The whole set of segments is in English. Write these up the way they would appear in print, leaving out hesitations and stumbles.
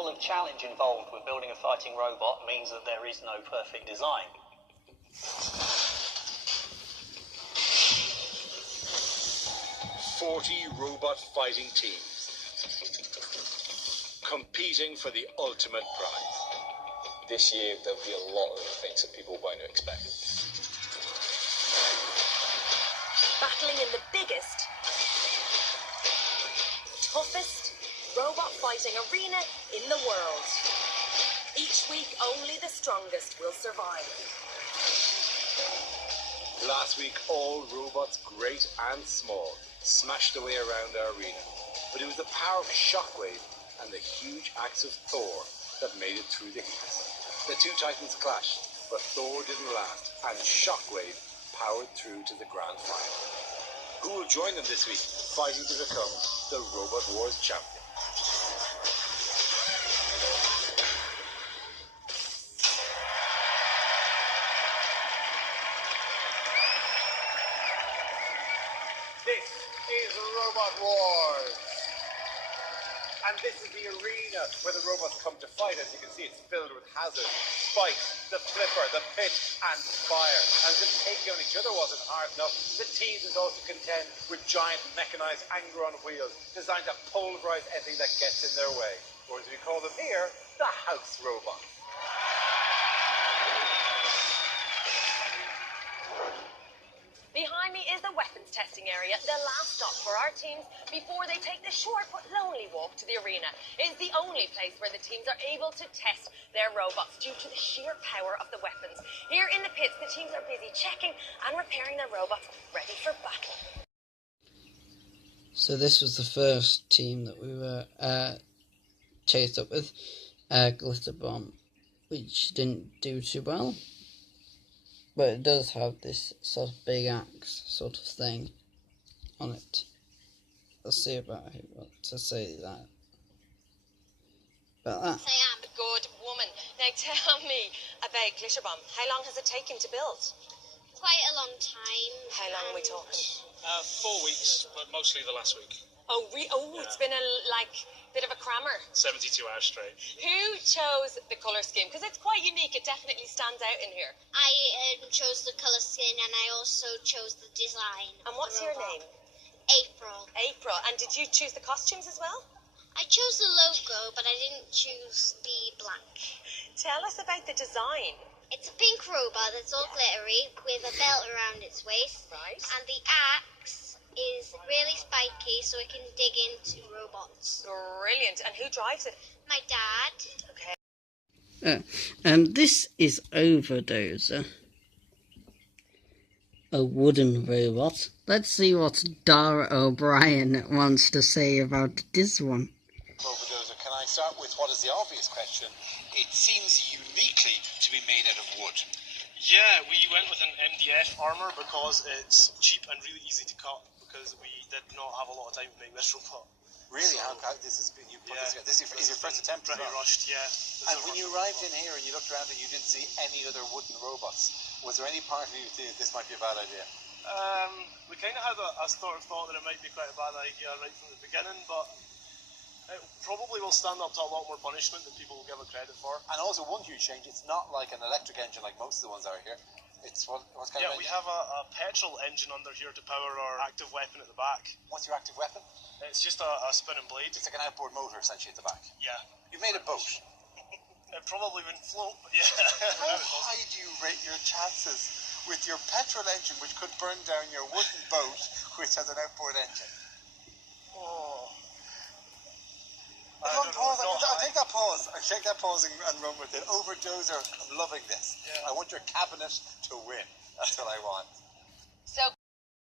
level of challenge involved with building a fighting robot means that there is no perfect design. 40 robot fighting teams competing for the ultimate prize. This year there'll be a lot of things that people won't expect. Battling in the biggest, toughest robot fighting arena in the world. Each week only the strongest will survive. Last week, all robots, great and small, smashed away around our arena. But it was the power of Shockwave and the huge axe of Thor that made it through the heats. The two titans clashed, but Thor didn't last, and Shockwave powered through to the grand final. Who will join them this week, fighting to become the Robot Wars champion? This is Robot Wars. And this is the arena where the robots come to fight. As you can see, it's filled with hazards, spikes, the flipper, the pit, and fire. And just taking on each other wasn't hard enough. The teams is also contend with giant mechanized anger on wheels designed to pulverize anything that gets in their way. Or as we call them here, the house robots. Behind me is the weapons testing area, the last stop for our teams before they take the short but lonely walk to the arena. It is the only place where the teams are able to test their robots due to the sheer power of the weapons. Here in the pits, the teams are busy checking and repairing their robots ready for battle. So this was the first team that we were chased up with, Glitter Bomb, which didn't do too well. But it does have this sort of big axe sort of thing on it. Let's see about what to say that. About that. I am a good woman. Now tell me about Glitter Bomb. How long has it taken to build? Quite a long time. How long are we talking? 4 weeks, but mostly the last week. Oh, it's been a bit of a crammer. 72 hours straight. Who chose the colour scheme? Because it's quite unique. It definitely stands out in here. I chose the colour scheme and I also chose the design. And what's your name? April. April. And did you choose the costumes as well? I chose the logo, but I didn't choose the black. Tell us about the design. It's a pink robot that's all glittery with a belt around its waist. Right. And the axe is really spiky so it can dig into robots. Brilliant. And who drives it? My dad. Okay. And this is Overdozer, a wooden robot. Let's see what Dara O'Brien wants to say about this one. Overdozer, can I start with what is the obvious question? It seems uniquely to be made out of wood. Yeah, we went with an MDF armour because it's cheap and really easy to cut, because we did not have a lot of time to make this robot. Really? So, how this has been, you put this together? This is your first attempt? Pretty rushed, yeah. And when you arrived in here and you looked around and you didn't see any other wooden robots, was there any part of you that this might be a bad idea? We kind of had a sort of thought that it might be quite a bad idea right from the beginning, but it probably will stand up to a lot more punishment than people will give it credit for. And also one huge change, it's not like an electric engine like most of the ones out here. It's what kind of engine? Yeah, we have a petrol engine under here to power our active weapon at the back. What's your active weapon? It's just a spinning blade. It's like an outboard motor essentially at the back. Yeah. You made a boat. It probably wouldn't float, but yeah. How high do you rate your chances with your petrol engine, which could burn down your wooden boat, which has an outboard engine? Oh. I'll take that pause. I'll take that pause and run with it. Overdozer, I'm loving this. Yeah. I want your cabinet to win. That's what I want.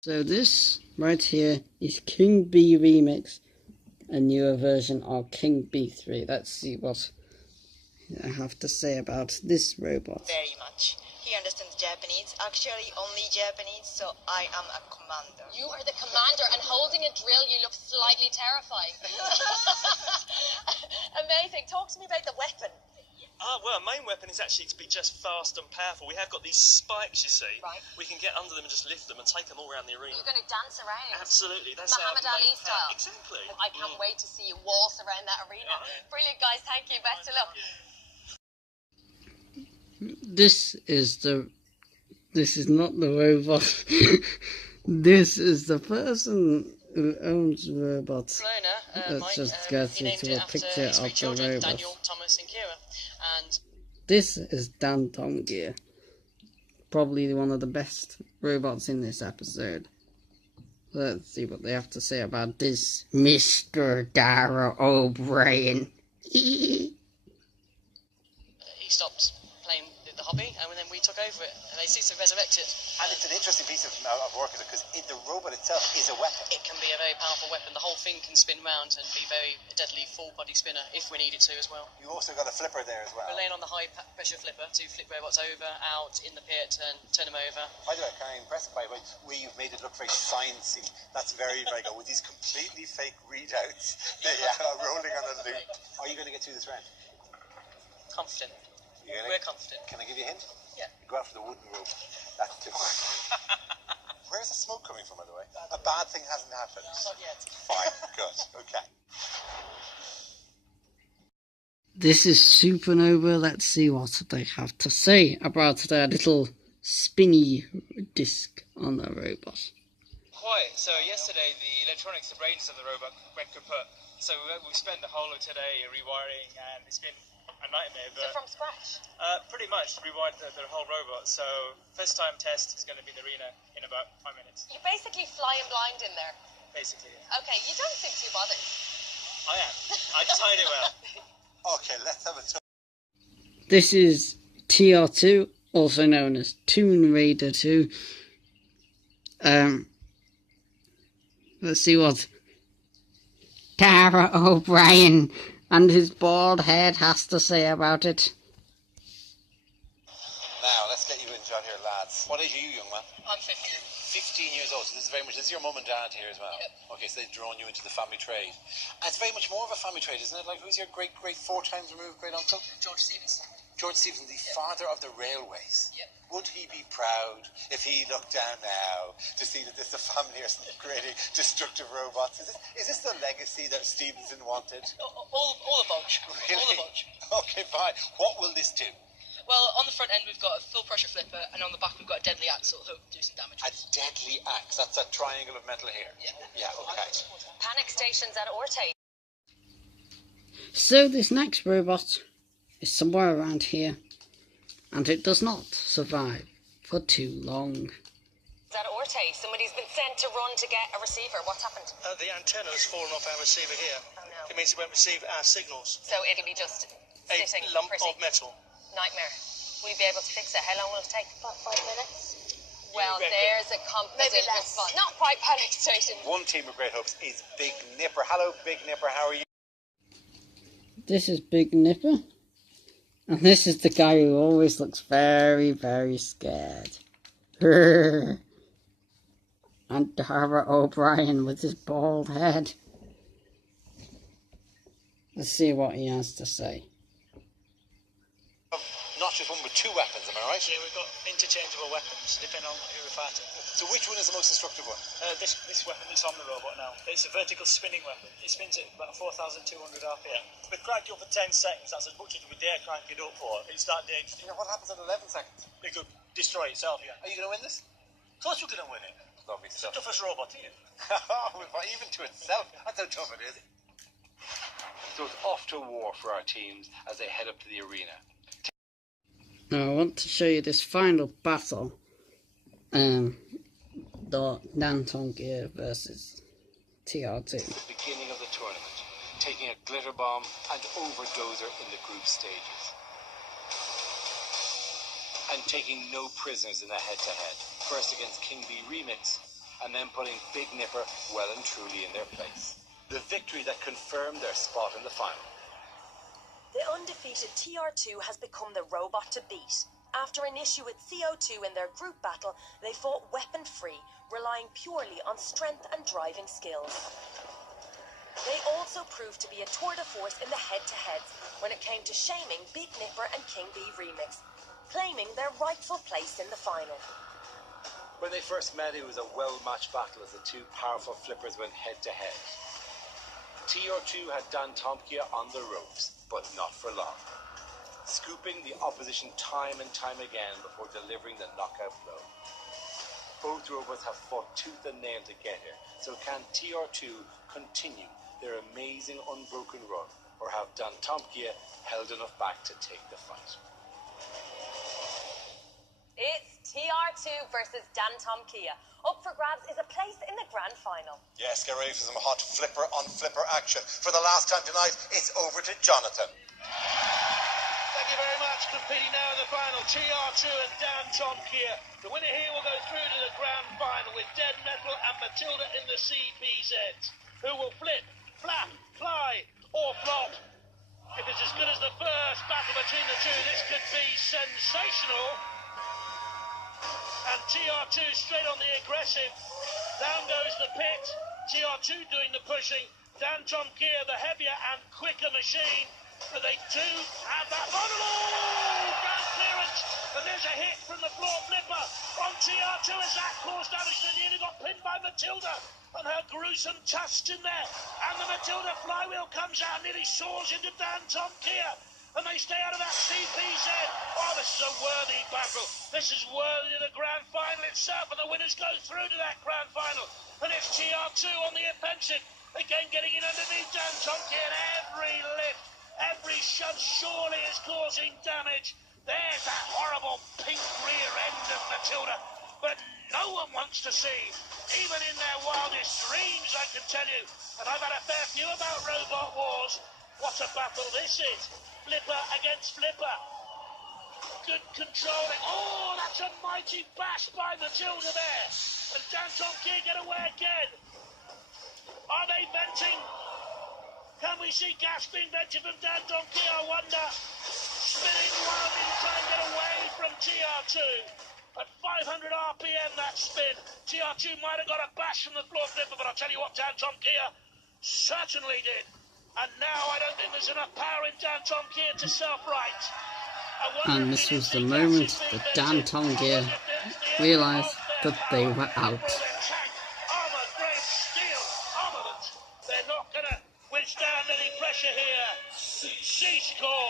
So this right here is King B Remix, a newer version of King B3. Let's see what I have to say about this robot. Very much. He understands Japanese, actually only Japanese, so I am a commander. You are the commander, and holding a drill, you look slightly terrifying. Amazing. Talk to me about the weapon. Well, our main weapon is actually to be just fast and powerful. We have got these spikes, you see. Right. We can get under them and just lift them and take them all around the arena. You're going to dance around. Absolutely. That's Muhammad our Ali main style. Exactly. I can't wait to see you waltz around that arena. Brilliant, guys. Thank you. Best of luck. This is not the robot. This is the person who owns the robot. Let's just get into a picture of the robot. Daniel, Thomas and Kira. And This is Dan Tom Gear. Probably one of the best robots in this episode. Let's see what they have to say about this Mr. Dara O'Brien. he stopped playing the hobby, and then we took over it, and they seem to resurrect it. And it's an interesting piece of work, because the robot itself is a weapon. It can be a very powerful weapon. The whole thing can spin round and be very deadly full-body spinner if we needed to as well. You also got a flipper there as well. We're laying on the high-pressure flipper to flip robots over, out, in the pit, and turn them over. By the way, I'm kind of impressed by the way you've made it look very sciencey. That's very, very good. With these completely fake readouts, they are rolling on a loop. Are you going to get through this round? Confident. We're confident. Can I give you a hint? Yeah. Go out for the wooden rope. That's the one. Where's the smoke coming from, by the way? A bad thing hasn't happened. Not yet. Fine, good, okay. This is Supernova. Let's see what they have to say about their little spinny disc on the robot. Quite. So yesterday the electronics, the brains of the robot went kaput. So we spent the whole of today rewiring, and it's been a nightmare. But So from scratch? pretty much rewired the whole robot. So first time test is going to be in the arena in about 5 minutes. You're basically flying blind in there. Basically. Yeah. Okay, you don't seem too bothered. I am. I tied it well. Okay, let's have a talk. This is TR2, also known as Tomb Raider 2. Let's see what Dara O'Brien and his bald head has to say about it. Now, let's get you in, John, here, lads. What age are you, young man? I'm 15. 15 years old, so this is your mum and dad here as well? Yep. Okay, so they've drawn you into the family trade. And it's very much more of a family trade, isn't it? Like, who's your great 4 times removed great uncle? George Stevenson. George Stevenson, the father of the railways. Yep. Would he be proud if he looked down now to see that the family are creating destructive robots? Is this the legacy that Stevenson wanted? All a bunch. Really? All a bunch. Okay, fine. What will this do? Well, on the front end we've got a full pressure flipper, and on the back we've got a deadly axe that'll do some damage. A deadly axe. That's a triangle of metal here. Yeah. Yeah, okay. Panic stations at Orte. So this next robot is somewhere around here, and it does not survive for too long. At Orte, somebody's been sent to run to get a receiver. What's happened? The antenna has fallen off our receiver here. Oh no. It means it won't receive our signals. So it'll be just A sitting lump pretty. of metal. Nightmare. Will we be able to fix it? How long will it take? About 5 minutes. Well, reckon? there's a competent Maybe less. response. Not quite panic station. One team with great hopes is Big Nipper. Hello, Big Nipper. How are you? This is Big Nipper, and this is the guy who always looks very, very scared. And Dara O'Brien with his bald head. Let's see what he has to say. Not just one, but 2 weapons, am I right? Yeah, we've got interchangeable weapons, depending on who we're fighting. So which one is the most destructive one? This weapon that's on the robot now, it's a vertical spinning weapon. It spins at about 4,200 RPM. We crank it up for 10 seconds, that's as much as we dare crank it up for. It's that dangerous. You know, what happens in 11 seconds? It could destroy itself, yeah. Are you going to win this? Of course we're going to win it. Lovely It's the stuff. toughest robot here. Even to itself. That's how tough it is. So it's off to war for our teams as they head up to the arena. Now I want to show you this final battle. The Danton Gear versus TR2. The beginning of the tournament, taking a glitter bomb and overdozer in the group stages. And taking no prisoners in the head-to-head. First against King B Remix, and then putting Big Nipper well and truly in their place. The victory that confirmed their spot in the final. The undefeated TR2 has become the robot to beat. After an issue with CO2 in their group battle, they fought weapon-free, relying purely on strength and driving skills. They also proved to be a tour de force in the head-to-heads when it came to shaming Big Nipper and King Bee Remix, claiming their rightful place in the final. When they first met, it was a well-matched battle as the two powerful flippers went head-to-head. TR2 had Dan Tomkia on the ropes, but not for long, scooping the opposition time and time again before delivering the knockout blow. Both robots have fought tooth and nail to get here, so can TR2 continue their amazing unbroken run, or have Dan Tomkia held enough back to take the fight? It's TR2 versus Dan Tomkia. Up for grabs is a place in the grand final. Yes, get ready for some hot flipper-on-flipper action. For the last time tonight, it's over to Jonathan. Thank you very much. Competing now in the final, TR2 and Dan Tomkia. The winner here will go through to the grand final with Dead Metal and Matilda in the CPZ, who will flip, flap, fly, or flop. If it's as good as the first battle between the two, this could be sensational. And TR2 straight on the aggressive. Down goes the pit. TR2 doing the pushing. Dan Tomkia, the heavier and quicker machine. But they do have that bottle. Oh, grand clearance. And there's a hit from the floor flipper on TR2 as that caused damage. They nearly got pinned by Matilda. And her gruesome tusks in there. And the Matilda flywheel comes out, nearly soars into Dan Tomkia. And they stay out of that CPZ. Oh, this is a worthy battle. This is worthy of the grand final itself. And the winners go through to that grand final. And it's TR2 on the offensive. Again, getting in underneath Dan Tomkia. And every lift, every shove surely is causing damage. There's that horrible pink rear end of Matilda. But no one wants to see, even in their wildest dreams, I can tell you. And I've had a fair few about Robot Wars. What a battle this is. Flipper against flipper. Good controlling. Oh, that's a mighty bash by Matilda there. And Dan Tomkia get away again. Are they venting? Can we see gas being vented from Dan Tomkia? I wonder. Spinning wildly to try and get away from TR2. At 500 RPM that spin. TR2 might have got a bash from the floor flipper, but I'll tell you what, Dan Tomkia certainly did. And now I don't think there's enough power in Dan Tomkia to self-right. And this was the moment that Dan Tomkia realised that they were out.